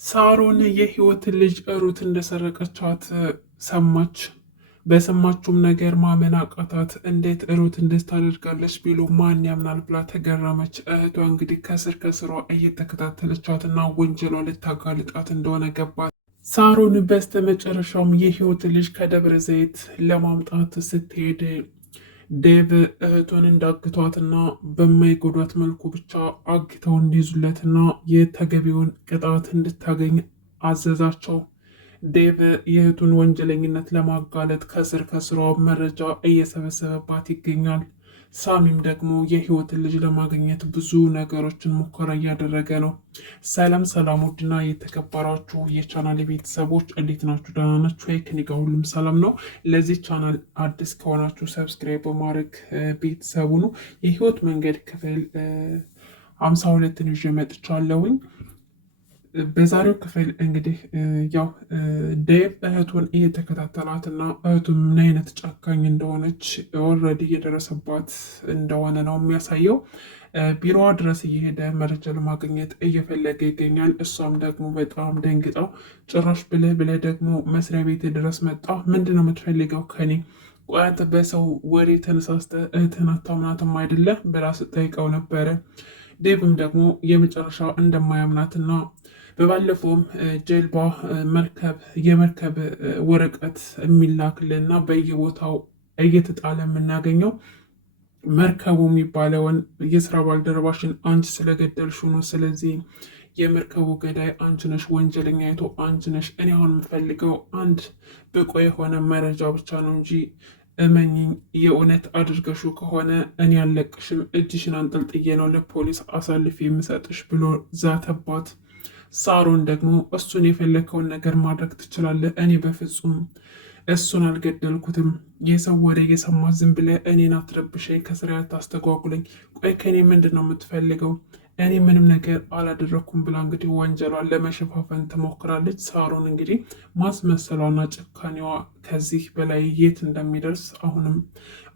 ሳሮን የህይወት ልጅ ሩት እንደሰረቀቻት ሰማች። በሰማችውም ነገር ማመን አቃታት። እንዴት ሩት እንደዚህ ታደርጋለች ቢሉ ማን ያምናል ብላ ተገረመች። እህቷ እንግዲህ ከስር ከስሯ እየተከታተለቻትና ወንጀሏ ልታጋልጣት እንደሆነ ገባት። ሳሮን በስተመጨረሻም የህይወት ልጅ ከደብረ ዘይት ለማምጣት ስትሄድ ዴቭ እህቱን እንዳግቷትና በማይጎዷት መልኩ ብቻ አግተው እንዲይዙለትና የተገቢውን ቅጣት እንድታገኝ አዘዛቸው። ዴቭ የእህቱን ወንጀለኝነት ለማጋለጥ ከስር ከስሯ መረጃ እየሰበሰበባት ይገኛል። ሳሚም ደግሞ የህይወትን ልጅ ለማግኘት ብዙ ነገሮችን ሙከራ እያደረገ ነው። ሰላም ሰላም! ውድና የተከበራችሁ የቻናል ቤተሰቦች እንዴት ናችሁ? ደህና ናችሁ ወይ? ከእኔ ጋር ሁሉም ሰላም ነው። ለዚህ ቻናል አዲስ ከሆናችሁ ሰብስክራይብ በማድረግ ቤተሰቡ ነው። የህይወት መንገድ ክፍል 52ን ይዤ መጥቻለሁኝ። በዛሬው ክፍል እንግዲህ ያው ዴቭ እህቱን እየተከታተላትና እህቱ ምን አይነት ጨካኝ እንደሆነች ኦልሬዲ እየደረሰባት እንደሆነ ነው የሚያሳየው። ቢሮዋ ድረስ እየሄደ መረጃ ለማግኘት እየፈለገ ይገኛል። እሷም ደግሞ በጣም ደንግጠው ጭራሽ ብልህ ብለህ ደግሞ መስሪያ ቤት ድረስ መጣ፣ ምንድን ነው የምትፈልገው ከኔ? ቆይ አንተ በሰው ወሬ ተነሳስተ እህትህን አታምናትም አይደለ ብላ ስጠይቀው ነበረ። ዴቭም ደግሞ የመጨረሻ እንደማያምናትና በባለፈውም ጀልባ የመርከብ ወረቀት የሚላክልና በየቦታው እየተጣለ የምናገኘው መርከቡ የሚባለውን የስራ ባልደረባሽን አንቺ ስለገደልሽው ነው። ስለዚህ የመርከቡ ገዳይ አንቺ ነሽ፣ ወንጀለኛ አይቶ አንቺ ነሽ። እኔ አሁን የምፈልገው አንድ ብቁ የሆነ መረጃ ብቻ ነው እንጂ እመኝኝ፣ የእውነት አድርገሹ ከሆነ እኔ ያለቅሽም፣ እጅሽን አንጠልጥዬ ነው ለፖሊስ አሳልፍ የምሰጥሽ ብሎ ዛተባት። ሳሮን ደግሞ እሱን የፈለግከውን ነገር ማድረግ ትችላለህ፣ እኔ በፍጹም እሱን አልገደልኩትም። የሰው ወደ የሰማ ዝም ብለህ እኔን አትረብሸኝ፣ ከስራ ታስተጓጉለኝ። ቆይ ከኔ ምንድን ነው የምትፈልገው? እኔ ምንም ነገር አላደረግኩም ብላ እንግዲህ ወንጀሏን ለመሸፋፈን ትሞክራለች። ሳሮን እንግዲህ ማስመሰሏና ጭካኔዋ ከዚህ በላይ የት እንደሚደርስ አሁንም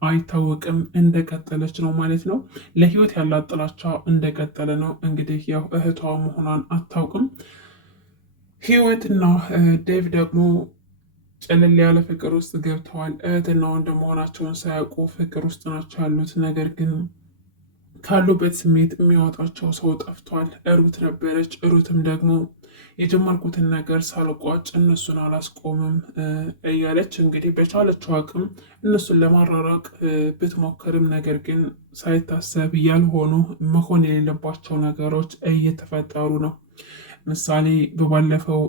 አይታወቅም። እንደቀጠለች ነው ማለት ነው። ለህይወት ያላት ጥላቻ እንደቀጠለ ነው። እንግዲህ ያው እህቷ መሆኗን አታውቅም። ህይወትና ዴቭ ደግሞ ጨለል ያለ ፍቅር ውስጥ ገብተዋል። እህትና ወንድም መሆናቸውን ሳያውቁ ፍቅር ውስጥ ናቸው ያሉት። ነገር ግን ካሉበት ስሜት የሚያወጣቸው ሰው ጠፍቷል። ሩት ነበረች። ሩትም ደግሞ የጀመርኩትን ነገር ሳልቋጭ እነሱን አላስቆምም እያለች እንግዲህ በቻለችው አቅም እነሱን ለማራራቅ ብትሞክርም ነገር ግን ሳይታሰብ ያልሆኑ መሆን የሌለባቸው ነገሮች እየተፈጠሩ ነው። ምሳሌ በባለፈው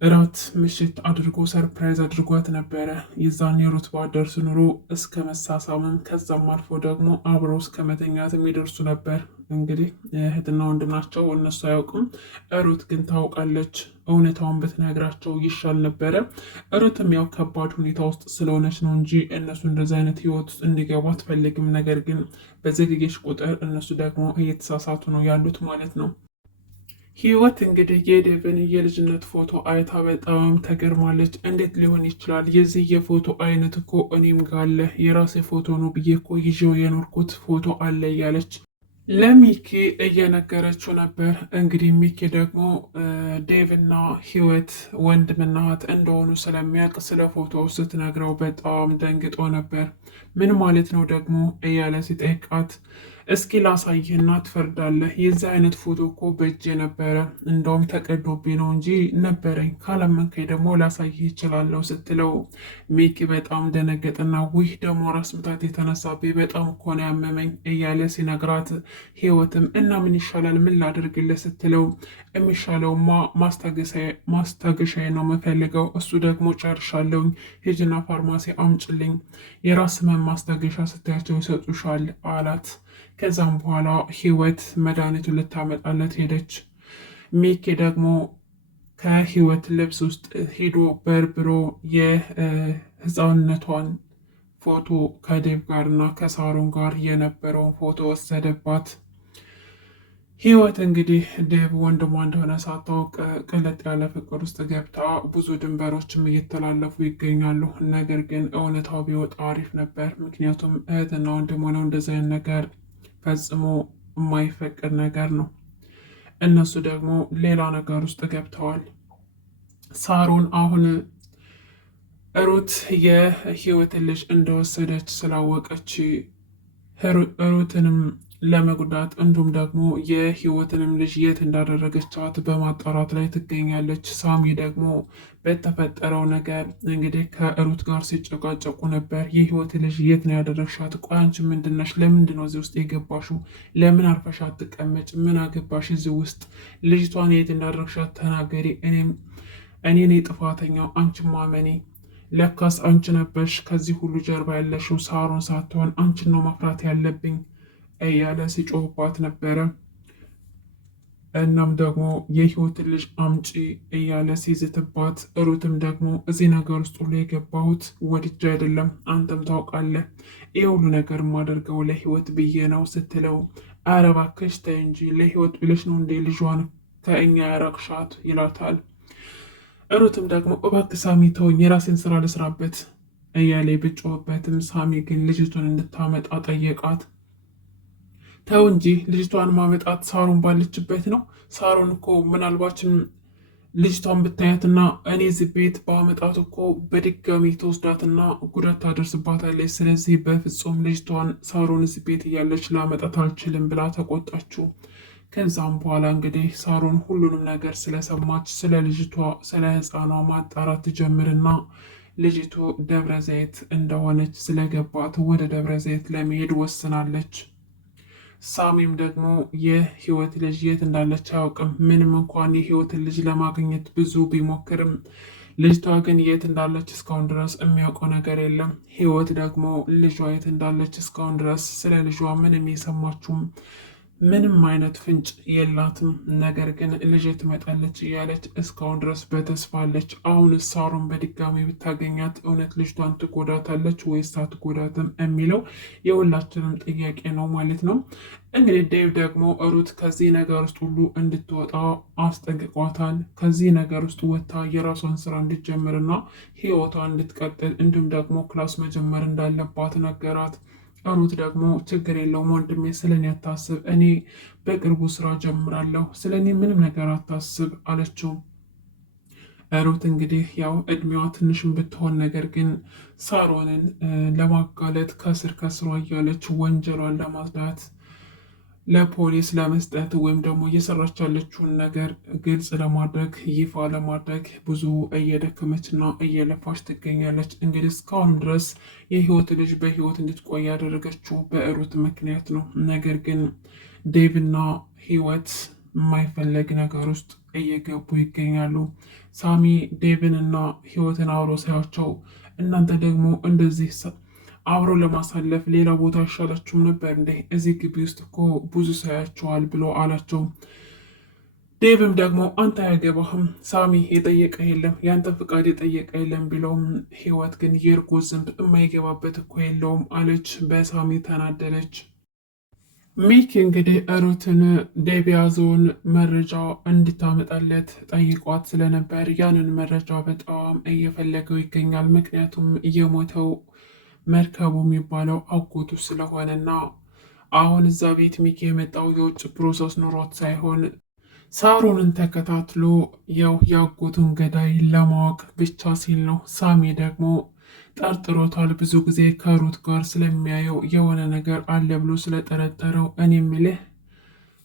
እራት ምሽት አድርጎ ሰርፕራይዝ አድርጓት ነበረ። የዛን የሩት ባደርስ ኑሮ እስከ መሳሳምም ከዛም አልፎ ደግሞ አብረው እስከ መተኛት የሚደርሱ ነበር። እንግዲህ እህትና ወንድም ናቸው፣ እነሱ አያውቁም። ሩት ግን ታውቃለች። እውነታውን ብትነግራቸው ይሻል ነበረ። ሩትም ያው ከባድ ሁኔታ ውስጥ ስለሆነች ነው እንጂ እነሱ እንደዚህ አይነት ህይወት ውስጥ እንዲገቡ አትፈልግም። ነገር ግን በዘገየሽ ቁጥር እነሱ ደግሞ እየተሳሳቱ ነው ያሉት ማለት ነው። ህይወት እንግዲህ የዴቭን የልጅነት ፎቶ አይታ በጣም ተገርማለች። እንዴት ሊሆን ይችላል? የዚህ የፎቶ አይነት እኮ እኔም ጋለ የራሴ ፎቶ ነው ብዬ እኮ ይዤው የኖርኩት ፎቶ አለ እያለች ለሚኪ እየነገረችው ነበር። እንግዲህ ሚኪ ደግሞ ዴቭና ህይወት ወንድምና እህት እንደሆኑ ስለሚያውቅ ስለ ፎቶ ስትነግረው በጣም ደንግጦ ነበር። ምን ማለት ነው ደግሞ እያለ ሲጠይቃት እስኪ ላሳይህና ትፈርዳለህ። የዚህ አይነት ፎቶ እኮ በእጅ ነበረ፣ እንደውም ተቀዶብኝ ነው እንጂ ነበረኝ። ካላመንከኝ ደግሞ ላሳይህ ይችላለሁ ስትለው ሚኪ በጣም ደነገጠና ውህ ደግሞ ራስ ምታት የተነሳብኝ በጣም እኮ ነው ያመመኝ እያለ ሲነግራት ህይወትም እና ምን ይሻላል ምን ላደርግልህ ስትለው የሚሻለውማ ማስታገሻዬ ነው የምፈልገው፣ እሱ ደግሞ ጨርሻለሁኝ፣ ሂጂና ፋርማሲ አምጭልኝ፣ የራስ ህመም ማስታገሻ ስታያቸው ይሰጡሻል አላት። ከዛም በኋላ ህይወት መድኃኒቱን ልታመጣለት ሄደች። ሚኪ ደግሞ ከህይወት ልብስ ውስጥ ሄዶ በርብሮ የህፃንነቷን ፎቶ ከዴቭ ጋር እና ከሳሮን ጋር የነበረውን ፎቶ ወሰደባት። ህይወት እንግዲህ ዴቭ ወንድሟ እንደሆነ ሳታውቅ ቅልጥ ያለ ፍቅር ውስጥ ገብታ ብዙ ድንበሮችም እየተላለፉ ይገኛሉ። ነገር ግን እውነታው ቢወጣ አሪፍ ነበር። ምክንያቱም እህትና ወንድም ሆነው እንደዚህ አይነት ነገር ፈጽሞ የማይፈቅድ ነገር ነው። እነሱ ደግሞ ሌላ ነገር ውስጥ ገብተዋል። ሳሮን አሁን ሩት የህይወትን ልጅ እንደወሰደች ስላወቀች ሩትንም ለመጉዳት እንዲሁም ደግሞ የህይወትንም ልጅ የት እንዳደረገቻት በማጣራት ላይ ትገኛለች። ሳሚ ደግሞ በተፈጠረው ነገር እንግዲህ ከሩት ጋር ሲጨቃጨቁ ነበር። የህይወት ልጅ የት ነው ያደረግሻት? ቆይ አንቺ ምንድን ነሽ? ለምንድን ነው እዚህ ውስጥ የገባሽው? ለምን አርፈሽ አትቀመጭ? ምን አገባሽ እዚህ ውስጥ? ልጅቷን የት እንዳደረግሻት ተናገሪ። እኔ ነኝ ጥፋተኛው፣ አንቺ ማመኔ። ለካስ አንቺ ነበርሽ ከዚህ ሁሉ ጀርባ ያለሽው፣ ሳሮን ሳትሆን አንቺን ነው መፍራት ያለብኝ እያለ ሲጮህባት ነበረ። እናም ደግሞ የህይወትን ልጅ አምጪ እያለ ሲዝትባት፣ ሩትም ደግሞ እዚህ ነገር ውስጥ ሁሉ የገባሁት ወድጄ አይደለም፣ አንተም ታውቃለህ፣ ይህ ሁሉ ነገር የማደርገው ለህይወት ብዬ ነው ስትለው፣ ኧረ እባክሽ ተይ እንጂ ለህይወት ብለሽ ነው እንዴ ልጇን ከእኛ ያራቅሻት? ይላታል። ሩትም ደግሞ እባክህ ሳሚ ተወኝ፣ የራሴን ስራ ልስራበት እያለ ብጮህበትም፣ ሳሚ ግን ልጅቱን እንድታመጣ ጠየቃት። ተው እንጂ ልጅቷን ማመጣት ሳሮን ባለችበት ነው። ሳሮን እኮ ምናልባችም ልጅቷን ብታያትና እኔ እዚህ ቤት በአመጣት እኮ በድጋሚ ተወስዳትና ጉዳት ታደርስባታለች። ስለዚህ በፍጹም ልጅቷን ሳሮን እዚህ ቤት እያለች ላመጣት አልችልም ብላ ተቆጣችው። ከዛም በኋላ እንግዲህ ሳሮን ሁሉንም ነገር ስለሰማች ስለ ልጅቷ ስለ ህፃኗ ማጣራት ትጀምርና ልጅቱ ደብረ ዘይት እንደሆነች ስለገባት ወደ ደብረ ዘይት ለመሄድ ወስናለች። ሳሚም ደግሞ የህይወት ልጅ የት እንዳለች አያውቅም። ምንም እንኳን የህይወትን ልጅ ለማግኘት ብዙ ቢሞክርም ልጅቷ ግን የት እንዳለች እስካሁን ድረስ የሚያውቀው ነገር የለም። ህይወት ደግሞ ልጇ የት እንዳለች እስካሁን ድረስ ስለ ልጇ ምንም የሰማችውም ምንም አይነት ፍንጭ የላትም። ነገር ግን ልጅ ትመጣለች እያለች እስካሁን ድረስ በተስፋ አለች። አሁን ሳሮን በድጋሚ ብታገኛት እውነት ልጅቷን ትጎዳታለች ወይስ አትጎዳትም የሚለው የሁላችንም ጥያቄ ነው ማለት ነው። እንግዲህ ዴቭ ደግሞ ሩት ከዚህ ነገር ውስጥ ሁሉ እንድትወጣ አስጠንቅቋታል። ከዚህ ነገር ውስጥ ወጥታ የራሷን ስራ እንድትጀምርና ህይወቷን እንድትቀጥል እንዲሁም ደግሞ ክላስ መጀመር እንዳለባት ነገራት። ሩት ደግሞ ችግር የለውም ወንድሜ፣ ስለኔ አታስብ፣ እኔ በቅርቡ ስራ ጀምራለሁ፣ ስለኔ ምንም ነገር አታስብ አለችው። ሩት እንግዲህ ያው እድሜዋ ትንሽም ብትሆን ነገር ግን ሳሮንን ለማጋለጥ ከስር ከስሯ እያለች ወንጀሏን ለማጽዳት ለፖሊስ ለመስጠት ወይም ደግሞ እየሰራች ያለችውን ነገር ግልጽ ለማድረግ ይፋ ለማድረግ ብዙ እየደከመችና እየለፋች ትገኛለች። እንግዲህ እስካሁን ድረስ የህይወት ልጅ በህይወት እንድትቆይ ያደረገችው በሩት ምክንያት ነው። ነገር ግን ዴቭና ህይወት የማይፈለግ ነገር ውስጥ እየገቡ ይገኛሉ። ሳሚ ዴቭንና ህይወትን አብሮ ሳያቸው እናንተ ደግሞ እንደዚህ አብሮ ለማሳለፍ ሌላ ቦታ አይሻላችሁም ነበር እንዴ? እዚህ ግቢ ውስጥ እኮ ብዙ ሰው ያያቸዋል ብሎ አላቸው። ዴቭም ደግሞ አንተ አያገባህም፣ ሳሚ የጠየቀ የለም፣ ያንተ ፍቃድ የጠየቀ የለም ቢለውም ህይወት ግን የእርጎ ዝንብ የማይገባበት እኮ የለውም አለች። በሳሚ ተናደለች። ሚክ እንግዲህ ሩትን ዴቭ የያዘውን መረጃ እንድታመጣለት ጠይቋት ስለነበር ያንን መረጃ በጣም እየፈለገው ይገኛል። ምክንያቱም እየሞተው መርከቡ የሚባለው አጎቱ ስለሆነና አሁን እዛ ቤት ሚኪ የመጣው የውጭ ፕሮሰስ ኑሮት ሳይሆን ሳሮንን ተከታትሎ ያው የአጎቱን ገዳይ ለማወቅ ብቻ ሲል ነው። ሳሚ ደግሞ ጠርጥሮታል። ብዙ ጊዜ ከሩት ጋር ስለሚያየው የሆነ ነገር አለ ብሎ ስለጠረጠረው እኔ የምልህ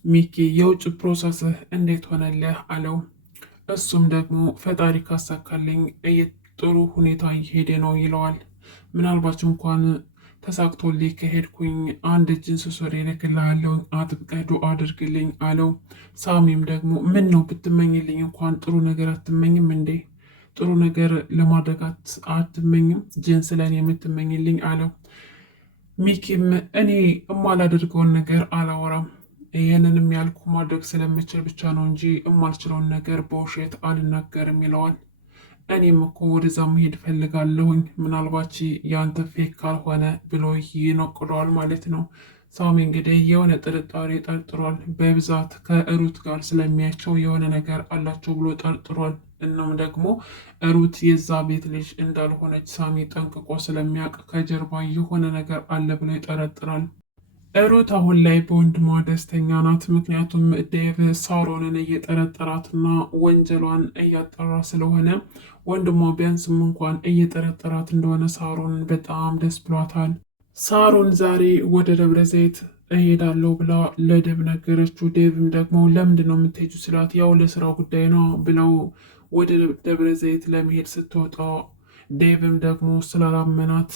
ሚኪ የውጭ ፕሮሰስህ እንዴት ሆነልህ አለው። እሱም ደግሞ ፈጣሪ ካሳካልኝ ጥሩ ሁኔታ እየሄደ ነው ይለዋል። ምናልባት እንኳን ተሳክቶልኝ ከሄድኩኝ አንድ ጅንስ ሱሪ እልክልሃለሁ፣ አጥብቀህ ዱአ አድርግልኝ አለው። ሳሚም ደግሞ ምን ነው ብትመኝልኝ እንኳን ጥሩ ነገር አትመኝም እንዴ? ጥሩ ነገር ለማድረግ አትመኝም? ጅንስ ለእኔ የምትመኝልኝ አለው። ሚኪም እኔ እማላደርገውን ነገር አላወራም፣ ይህንንም ያልኩ ማድረግ ስለምችል ብቻ ነው እንጂ እማልችለውን ነገር በውሸት አልናገርም ይለዋል። እኔም እኮ ወደዛ መሄድ ፈልጋለሁኝ ምናልባት የአንተ ፌክ ካልሆነ ብሎ ይነቅለዋል ማለት ነው። ሳሚ እንግዲህ የሆነ ጥርጣሬ ጠርጥሯል። በብዛት ከሩት ጋር ስለሚያቸው የሆነ ነገር አላቸው ብሎ ጠርጥሯል። እናም ደግሞ ሩት የዛ ቤት ልጅ እንዳልሆነች ሳሚ ጠንቅቆ ስለሚያውቅ ከጀርባ የሆነ ነገር አለ ብሎ ይጠረጥራል። ሩት አሁን ላይ በወንድሟ ደስተኛ ናት። ምክንያቱም ዴቭ ሳሮንን እየጠረጠራትና ወንጀሏን እያጠራ ስለሆነ ወንድሟ ቢያንስም እንኳን እየጠረጠራት እንደሆነ ሳሮን በጣም ደስ ብሏታል። ሳሮን ዛሬ ወደ ደብረ ዘይት እሄዳለሁ ብላ ለዴቭ ነገረችው። ዴቭም ደግሞ ለምንድን ነው የምትሄጂው ስላት ያው ለስራ ጉዳይ ነው ብለው ወደ ደብረ ዘይት ለመሄድ ስትወጣ ዴቭም ደግሞ ስላላመናት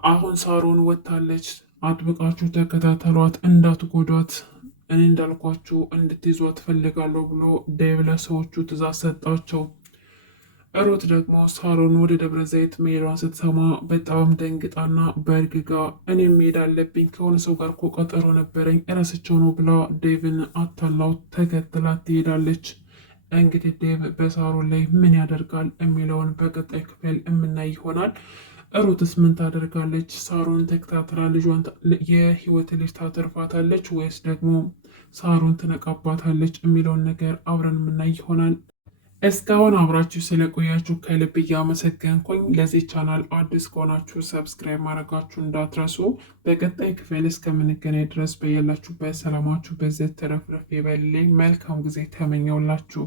አሁን ሳሮን ወጥታለች፣ አጥብቃችሁ ተከታተሏት፣ እንዳትጎዷት፣ እኔ እንዳልኳችሁ እንድትይዟት ትፈልጋለሁ ብሎ ዴቭ ለሰዎቹ ትእዛዝ ሰጣቸው። ሩት ደግሞ ሳሮን ወደ ደብረ ዘይት መሄዷን ስትሰማ በጣም ደንግጣና በእርግጋ እኔም መሄድ አለብኝ ከሆነ ሰው ጋር እኮ ቀጠሮ ነበረኝ እረስቸው ነው ብላ ዴቭን አታላው ተከትላት ትሄዳለች። እንግዲህ ዴቭ በሳሮን ላይ ምን ያደርጋል የሚለውን በቀጣይ ክፍል የምናይ ይሆናል። ሩትስ ምን ታደርጋለች? ሳሮን ተከታትላ ልጇን የህይወት ልጅ ታተርፋታለች ወይስ ደግሞ ሳሮን ትነቃባታለች የሚለውን ነገር አብረን የምናይ ይሆናል። እስካሁን አብራችሁ ስለቆያችሁ ከልብ እያመሰገንኩኝ፣ ለዚህ ቻናል አዲስ ከሆናችሁ ሰብስክራይብ ማድረጋችሁ እንዳትረሱ። በቀጣይ ክፍል እስከምንገናኝ ድረስ በያላችሁበት ሰላማችሁ በዚህ ተረፍረፍ ይበልልኝ። መልካም ጊዜ ተመኘውላችሁ።